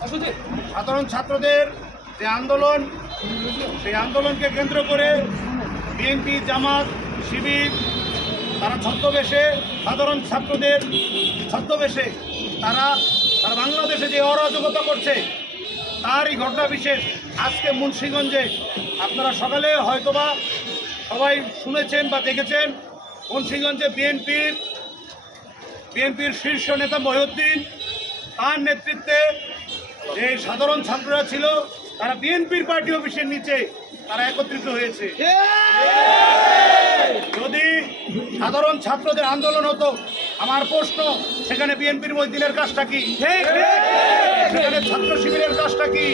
সাধারণ ছাত্রদের যে আন্দোলন, সেই আন্দোলনকে কেন্দ্র করে বিএনপি, জামাত, শিবির তারা ছদ্মবেশে সাধারণ ছাত্রদের ছদ্মবেশে তারা বাংলাদেশে যে অরাজকতা করছে তারই ঘটনা বিশেষ আজকে মুন্সিগঞ্জে। আপনারা সকালে হয়তোবা সবাই শুনেছেন বা দেখেছেন, মুন্সিগঞ্জে বিএনপির শীর্ষ নেতা মহিউদ্দিন, তার নেতৃত্বে যে সাধারণ ছাত্ররা ছিল তারা বিএনপির পার্টি অফিসের নিচে তারা একত্রিত হয়েছে। যদি সাধারণ ছাত্রদের আন্দোলন হতো, আমার প্রশ্ন, সেখানে বিএনপির মহিউদ্দিনের কাজটা কি? সেখানে ছাত্র শিবিরের কাজটা কি?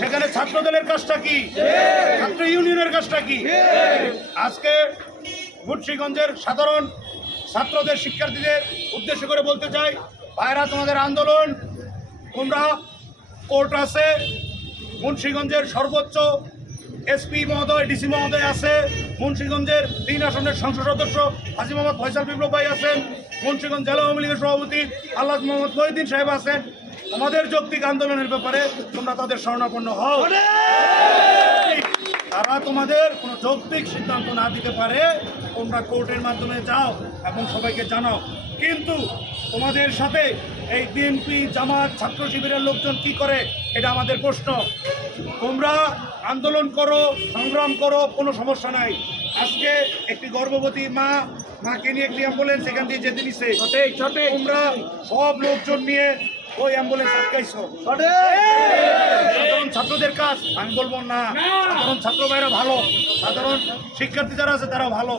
সেখানে ছাত্র দলের কাজটা কি? ছাত্র ইউনিয়নের কাজটা কি? আজকে মুন্সিগঞ্জের সাধারণ ছাত্রদের, শিক্ষার্থীদের উদ্দেশ্য করে বলতে চাই, ভাইরা, তোমাদের আন্দোলন, তোমরা কোর্ট আছে, মুন্সিগঞ্জের সর্বোচ্চ এসপি মহোদয়, ডিসি মহোদয় আছে, মুন্সিগঞ্জের 3 আসনের সংসদ সদস্য হাজী মোহাম্মদ ফয়সাল বিপ্লব ভাই আছেন, মুন্সিগঞ্জ জেলা আওয়ামী লীগের সভাপতি আল্লাহ মোহাম্মদ মহিউদ্দিন সাহেব আছেন। তোমাদের যৌক্তিক আন্দোলনের ব্যাপারে তোমরা তাদের শরণাপন্ন হও। তারা তোমাদের কোনো যৌক্তিক সিদ্ধান্ত না দিতে পারে, তোমরা কোর্টের মাধ্যমে যাও এবং সবাইকে জানাও। কিন্তু তোমাদের সাথে এই বিএনপি, জামাত, ছাত্র শিবিরের লোকজন কি করে, এটা আমাদের প্রশ্ন। তোমরা আন্দোলন করো, সংগ্রাম করো, কোনো সমস্যা নাই। আজকে একটি গর্ভবতী মাকে নিয়ে একটি অ্যাম্বুলেন্স এখান দিয়ে যেতে নিছে, তোমরা সব লোকজন নিয়ে ওই অ্যাম্বুলেন্স আটকাইছো। সাধারণ ছাত্রদের কাজ আমি বলবো না, সাধারণ ছাত্র ভাইরা ভালো, সাধারণ শিক্ষার্থী যারা আছে তারা ভালো।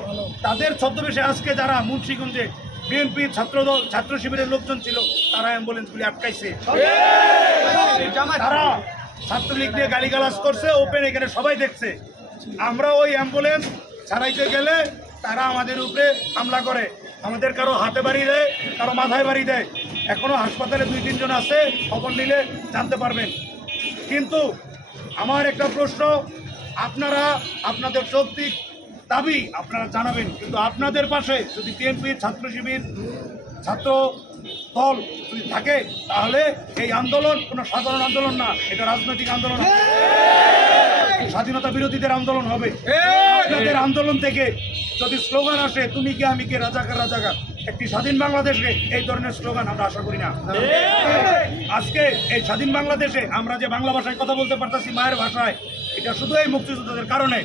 তাদের ছদ্মবেশে আজকে যারা মুন্সিগঞ্জে বিএনপি, ছাত্রদল, ছাত্র শিবিরের লোকজন ছিল, তারা অ্যাম্বুলেন্সগুলি আটকাইছে। তারা ছাত্রলীগ নিয়ে গালিগালাজ করছে, ওপেন, এখানে সবাই দেখছে। আমরা ওই অ্যাম্বুলেন্স ছাড়াইতে গেলে তারা আমাদের উপরে হামলা করে, আমাদের কারো হাতে বাড়ি দেয়, কারো মাথায় বাড়ি দেয়। এখনো হাসপাতালে 2-3 জন আছে, খবর নিলে জানতে পারবেন। কিন্তু আমার একটা প্রশ্ন, আপনারা আপনাদের যৌক্তিক দাবি আপনারা জানাবেন, কিন্তু আপনাদের পাশে যদি বিএনপি, ছাত্র শিবির, ছাত্র দল যদি থাকে, তাহলে এই আন্দোলন কোনো সাধারণ আন্দোলন না, এটা রাজনৈতিক আন্দোলন, স্বাধীনতা বিরোধীদের আন্দোলন হবে। আপনাদের আন্দোলন থেকে যদি স্লোগান আসে, তুমি কে আমি কে, রাজাকার রাজাকার, একটি স্বাধীন বাংলাদেশে এই ধরনের স্লোগান আমরা আশা করি না। আজকে এই স্বাধীন বাংলাদেশে আমরা যে বাংলা ভাষায় কথা বলতে পারতেছি, মায়ের ভাষায়, এটা শুধু এই মুক্তিযোদ্ধাদের কারণে।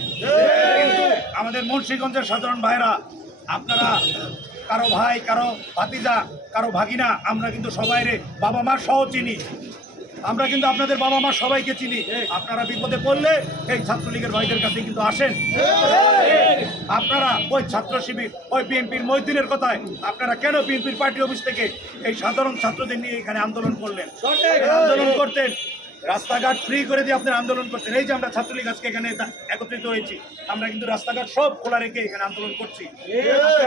কিন্তু আমাদের মুন্সিগঞ্জের সাধারণ ভাইরা, আপনারা কারো ভাই, কারো ভাতিজা, কারো ভাগিনা, আমরা কিন্তু সবাইরে বাবা মার সহ চিনি। আমরা কিন্তু আপনাদের বাবা মা সবাইকে চিনি। আপনারা বিপদে পড়লে এই ছাত্রলীগের ভাইদের কাছে কিন্তু আসেন। আপনারা ওই ছাত্র শিবির, ওই বিএনপির মহিউদ্দিনের কথায় আপনারা কেন বিএনপির পার্টি অফিস থেকে এই সাধারণ ছাত্রদের নিয়ে এখানে আন্দোলন করলেন? আন্দোলন করতেন, রাস্তাঘাট ফ্রি করে দিয়ে আপনারা আন্দোলন করতেন। এই যে আমরা ছাত্রলীগ আজকে এখানে একত্রিত হয়েছি, আমরা কিন্তু রাস্তাঘাট সব খোলা রেখে এখানে আন্দোলন করছি।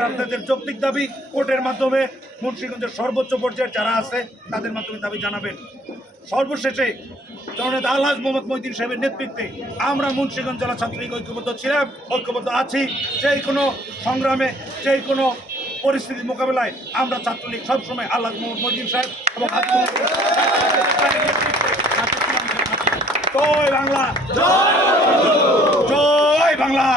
আপনাদের যৌক্তিক দাবি কোর্টের মাধ্যমে মুন্সিগঞ্জের সর্বোচ্চ পর্যায়ে যারা আছে তাদের মাধ্যমে দাবি জানাবেন। সর্বশেষে জননেতা আলহাজ মোহাম্মদ মহিউদ্দিন সাহেবের নেতৃত্বে আমরা মুন্সিগঞ্জ জেলা ছাত্রলীগ ঐক্যবদ্ধ ছিলাম, ঐক্যবদ্ধ আছি। যে কোনো সংগ্রামে, যে কোনো পরিস্থিতির মোকাবেলায় আমরা ছাত্রলীগ সবসময় আলহাজ মোহাম্মদ মহিউদ্দিন সাহেব এবং জয় বাংলা, জয় বাংলা।